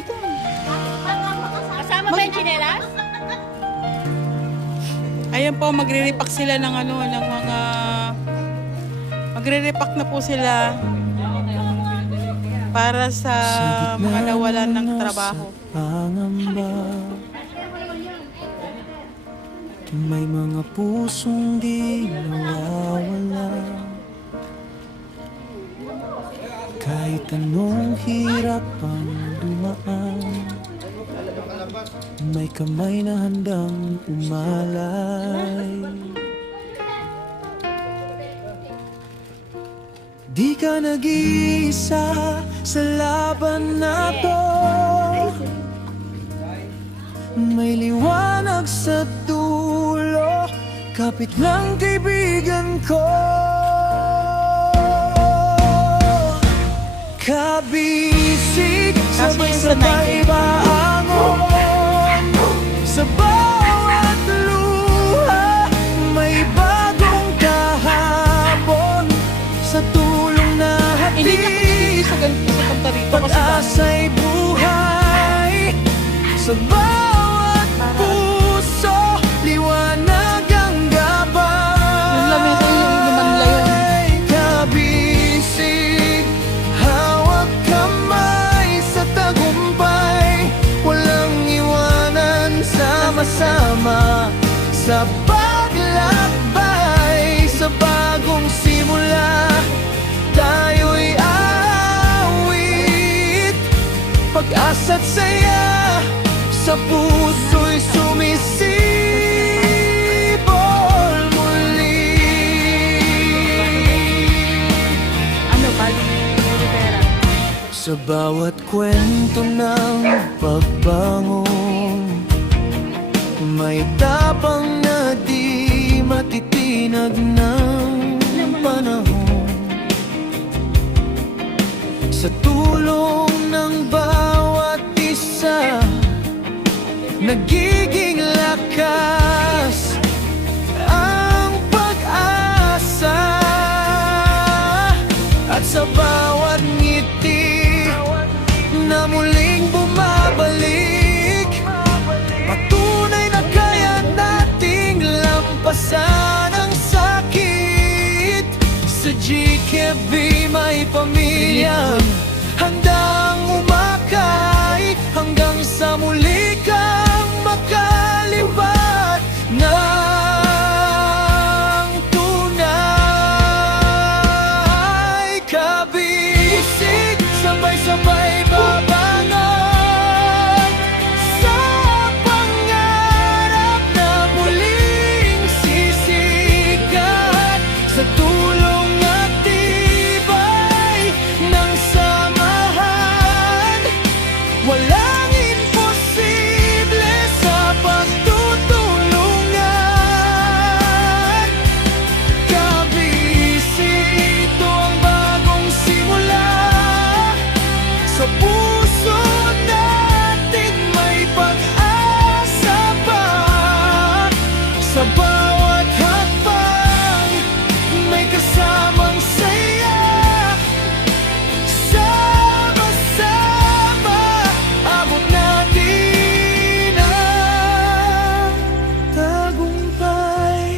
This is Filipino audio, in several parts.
Bitan. Kasama ba yung chinelas? Ayan po, magre-repack sila ng ano, ng mga... Magre-repack na po sila para sa mga nawalan ng trabaho. Pangamba, may mga pusong di nawawala. Kahit anong hirap ang dumaan, may kamay na handang umalay. Di ka nag-iisa sa laban na to. May liwanag sa dulo, kapit lang kaibigan ko. Kabisig, sabay-sabay baangon. Sa bawat luha, may bagong kahapon. Sa tulong na Hindi na hatid, sa ganito sa kanta rito kasi pag-asa'y buhay. Sa bawat puso, liwanag ang gabay. yung lamesa yung lumanla yun. Kabisig, hawak kamay sa tagumpay. Walang iwanan, sama-sama sa paglakbay. Sa bagong simula, tayo'y aawit. Pag-asa't saya sa puso'y sumisibol muli. Ano, bali Rivera. Sa bawat kwento ng pagbangon, may tapang na di matitinag ng panahon. Sa tulong ng bawat isa, nagiging lakas ang pag-asa. At sa bawat ngiti na muling bumabalik, patunay na kaya nating lampasan ang sakit. Sa GKB may pamilya handang umakay, hanggang sa muli kang makalipat ng tunay. Kabisig, sabay-sabay babangon sa pangarap na muling sisikat. Sa tulong at tibay ng samahan, walang imposible sa pagtutulungan. Kabisi, ito ang bagong simula. Sa puso natin may pag-asa pa. Sa bawat hakbang, may kasamang saya. Sama-sama, abot natin ang tagumpay.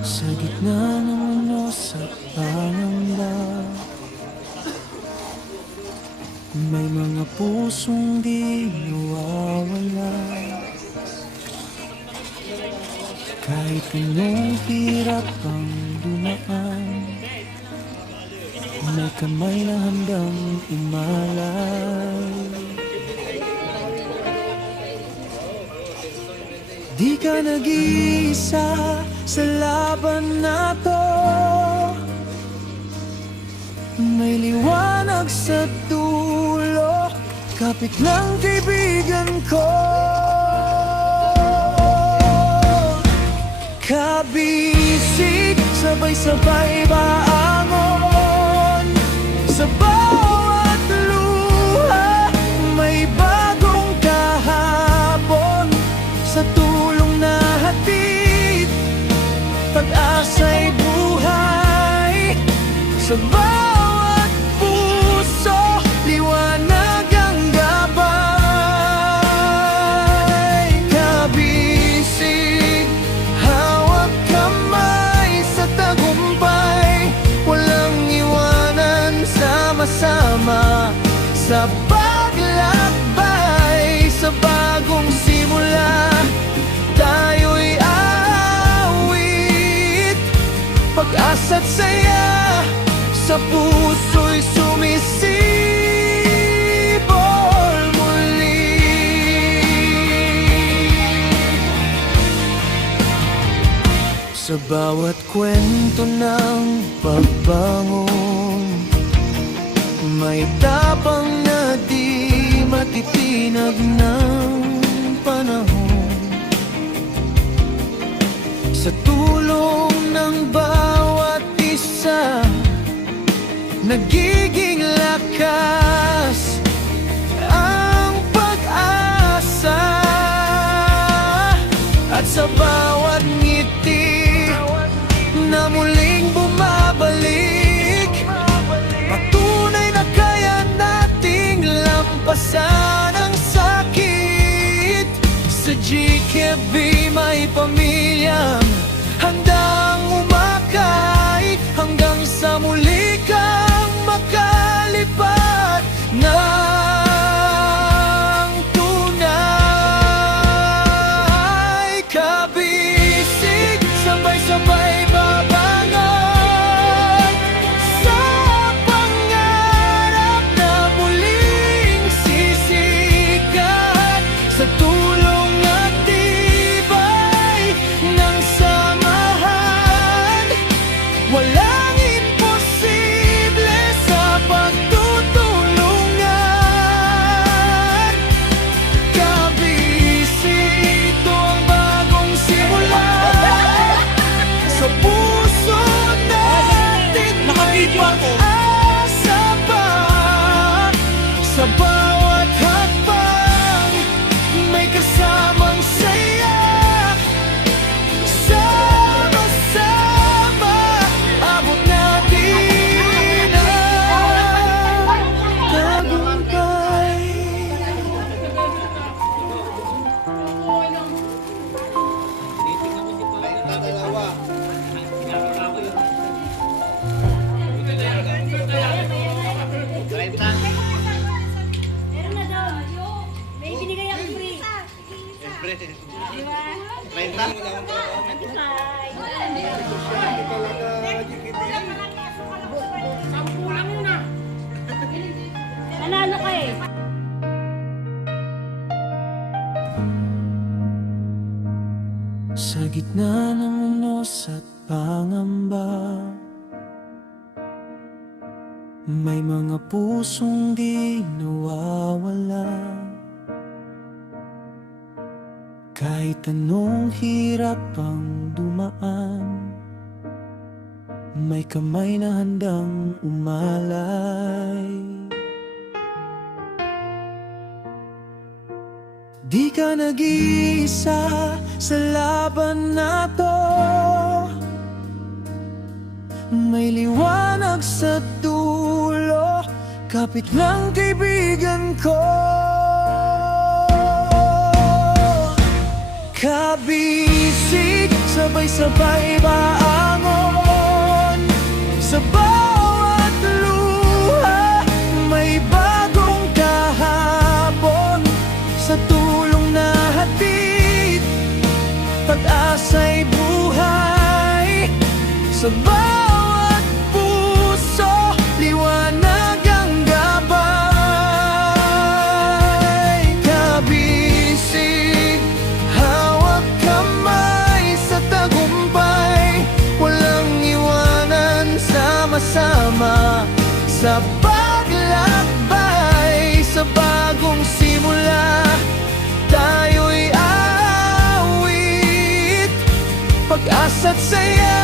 Sa gitna ng unos at pangamba, may mga pusong di nawawala. Kahit anong hirap ang dumaan, may kamay na handang umalay. Di ka nag-iisa sa laban na to. may liwanag sa dulo, kapit ng kaibigan ko. Kabisig, sabay-sabay baangon, sa bawat luha may bagong kahapon. Sa tulong na hatid, pag-asa'y buhay. Sa bawat puso, liwanag ang gabay. Kabisig, hawak kamay sa tagumpay, walang iwanan, sama-sama sa paglakbay. Sa bagong simula, tayo'y aawit, pag-asa't saya sa puso'y sumisibol muli. Sa bawat kwento ng pagbangon, may tapang na di matitinag ng panahon. Sa tulong ng bawat isa, nagiging lakas ang pag-asa. At sa bawat ngiti na muling bumabalik, patunay na kaya nating lampasan ang sakit. Sa GKB may pamilyang handang umakay, hanggang sa muli kang makalipat ng tunay. Kabisig, sabay-sabay babangon sa pangarap na muling sisikat. Sa tulong at tibay ng samahan, walang imposible sa pagtutulungan. Kabisig, ito ang bagong simula. Sa puso natin may pag-asa pa. Sa bawat hakbang may kasamang saya. Sama-sama abot natin ang tagumpay. Meron na daw. May binigay ang free. Di ba? Nanalo ka eh. Sa gitna ng unos at pangamba, may mga pusong di nawawala. Kahit anong hirap ang dumaan, may kamay na handang umalay. Di ka nag-iisa sa laban na to, may liwanag sa dulo, kapit ng kaibigan ko. Kabisig, sabay-sabay baangon, sa bawat luha may bagong kahapon. Sa tulong na hatid, pag-asa'y buhay. Sa bawat puso, liwanag ang gabay. Kabisig, hawak kamay sa tagumpay, walang iwanan, sama-sama Sa paglakbay, sa bagong simula, tayo'y aawit. Pag-asa't saya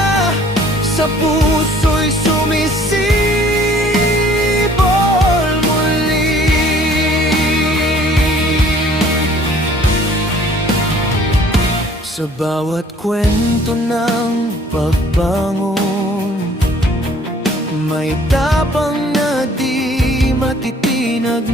sa puso'y sumisibol muli. Sa bawat kwento ng pagbangon, may tapang na di matitinag